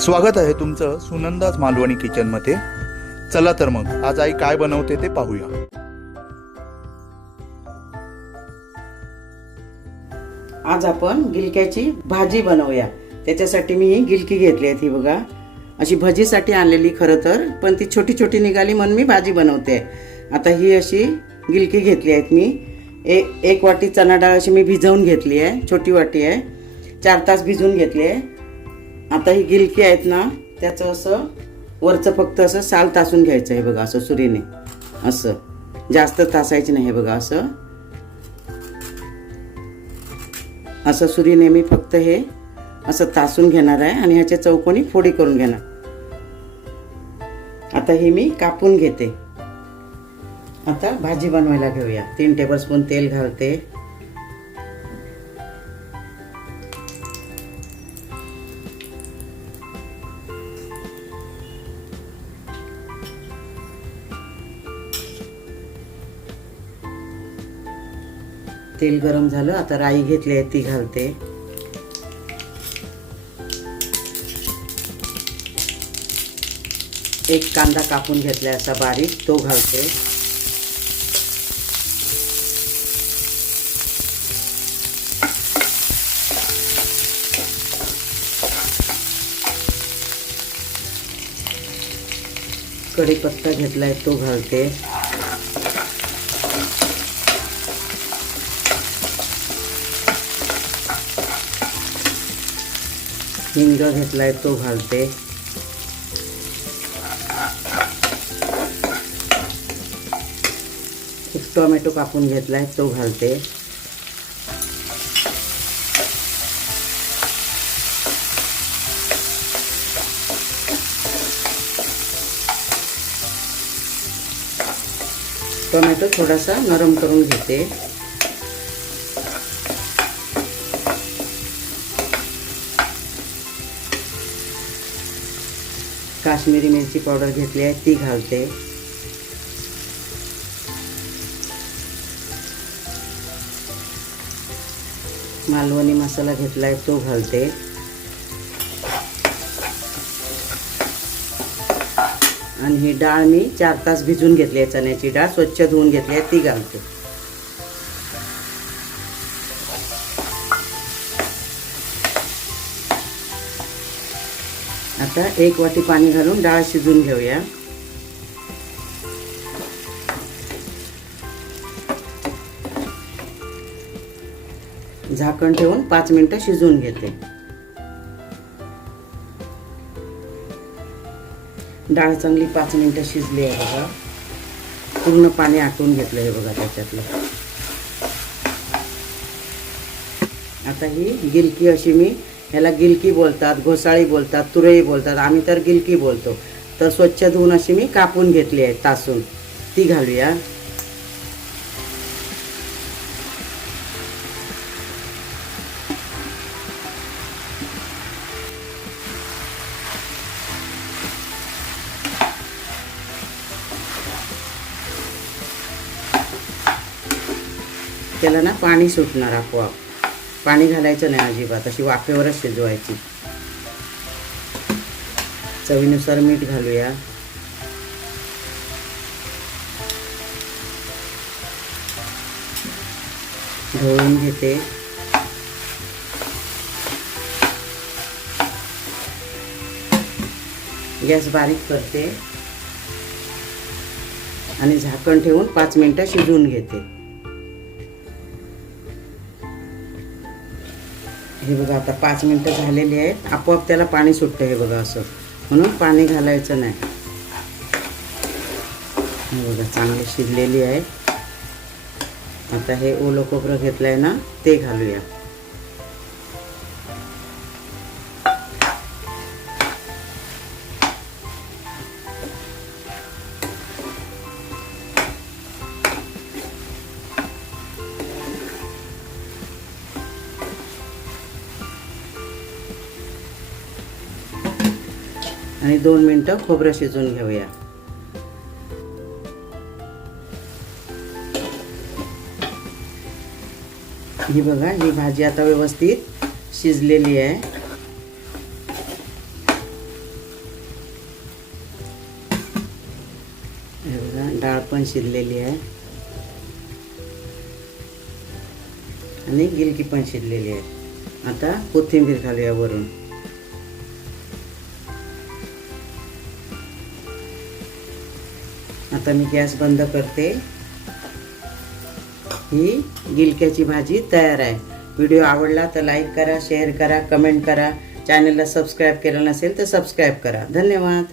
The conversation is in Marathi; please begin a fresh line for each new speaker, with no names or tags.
स्वागत आहे तुमचं सुनंदाज मालवणी किचनमध्ये चला तर मग आज आई काय बनवते ते पाहूया.
आज आपण गिलक्याची भाजी बनवूया. त्याच्यासाठी मी ही गिलकी घेतली आहे ही बघा. अशी भजीसाठी आणलेली खरं तर पण ती छोटी छोटी निघाली म्हणून मी भाजी बनवते. आता ही अशी गिलकी घेतली आहेत मी. ए एक वाटी चणा डाळ अशी मी भिजवून घेतली आहे छोटी वाटी आहे. चार तास भिजवून घेतली आहे. आता ही गिलकी आहेत ना त्याचं असं वरचं फक्त असं साल तासून घ्यायचं आहे बघा असं सुरीने. असं. जास्त तासायचं नाही हे बघा असं. असं सुरीने मी फक्त हे असं तासून घेणार आहे आणि ह्याच्या चौकोनी फोडी करून घेणार. आता हे मी कापून घेते. आता भाजी बनवायला घेऊया. तीन टेबलस्पून तेल घालते. तेल गरम झालं आता राई घेतली आहे ती घालते. एक कांदा कापून घेतलाय असा बारीक तो घालते. कढीपत्ता घेतलाय तो घालते. हिंग घेतलाय तो घालते. एक टोमॅटो कापून घेतलाय तो घालते. टोमॅटो थोडासा नरम करून घेते. काश्मीरी मिरची पावडर घेतली आहे ती घालते. मालवणी मसाला घेतला आहे तो घालते. आणि ही डाळ मी चार तास भिजून घेतली आहे चण्याची डाळ स्वच्छ धुवून घेतली आहे ती घालते. आता एक वाटी पाणी घालून डाळ शिजून घेऊया. झाकण ठेवून पाच मिनिटं शिजवून घेते. डाळ चांगली पाच मिनिटं शिजली आहे बघा. पूर्ण पाणी आटून घेतलं आहे बघा त्याच्यातलं. आता ही गिलकी अशी मी ह्याला गिलकी बोलतात घोसाळी बोलतात तुरई बोलतात. आम्ही तर गिलकी बोलतो. तर स्वच्छ धुवून अशी मी कापून घेतली आहे तासून. ती घालूया. त्याला ना पाणी सुटणार आपोआप. पाणी घालायचं नाही अजिबात अशी वाफेवरच शिजवायची. चवीनुसार मीठ घालूया. ढवळून घेते. गॅस बारीक करते. आणि झाकण ठेवून पाच मिनटं शिजवून घेते. हे बघा आता पाच मिनटं झालेली आहेत. आपोआप त्याला पाणी सुटतं हे बघा असं. म्हणून पाणी घालायचं नाही. हे बघा चांगली शिजलेली आहे. आता हे ओलं खोबरं घेतलं आहे ना ते घालूया. आणि दोन मिनटं खोबरं शिजवून घेऊया. ही बघा ही भाजी आता व्यवस्थित शिजलेली आहे. बघा डाळ पण शिजलेली आहे. आणि गिलकी पण शिजलेली आहे. आता कोथिंबीर घालूया वरून. आता मी गॅस बंद करते. ही गिलक्याची भाजी तयार आहे. व्हिडिओ आवडला तर लाईक करा शेअर करा कमेंट करा. चॅनलला सबस्क्राईब केलं नसेल तर सबस्क्राईब करा. धन्यवाद.